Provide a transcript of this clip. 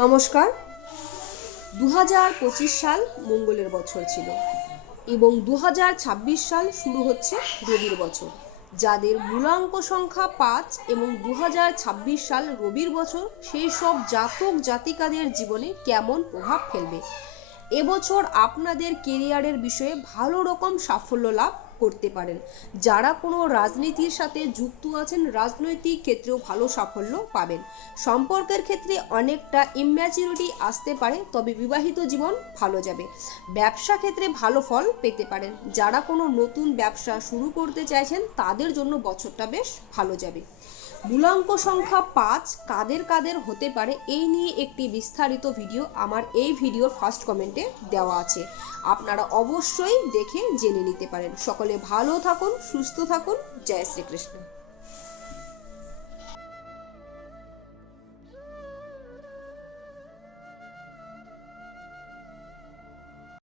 নমস্কার। 2025 সাল মঙ্গলের বছর ছিল এবং 2026 সাল শুরু হচ্ছে রবির বছর। যাদের মূলাঙ্ক সংখ্যা 5 এবং 2026 সাল রবির বছর, সেই সব জাতক জাতিকাদের জীবনে কেমন প্রভাব ফেলবে। এবছর আপনাদের কেরিয়ারের বিষয়ে ভালো রকম সাফল্য লাভ করতে পারেন। যারা কোনো রাজনীতির সাথে যুক্ত আছেন, রাজনৈতিক ক্ষেত্রেও ভালো সাফল্য পাবেন। সম্পর্কের ক্ষেত্রে অনেকটা ইম্যাচুরিটি আসতে পারে, তবে বিবাহিত জীবন ভালো যাবে। ব্যবসা ক্ষেত্রে ভালো ফল পেতে পারেন। যারা কোনো নতুন ব্যবসা শুরু করতে চাইছেন, তাদের জন্য বছরটা বেশ ভালো যাবে। মূলাঙ্ক সংখ্যা 5 কাদের কাদের হতে পারে, এই নিয়ে একটি বিস্তারিত ভিডিও আমার এই ভিডিওর ফার্স্ট কমেন্টে দেওয়া আছে। আপনারা অবশ্যই দেখে জেনে নিতে পারেন। সকলে ভালো থাকুন, সুস্থ থাকুন। জয় শ্রীকৃষ্ণ।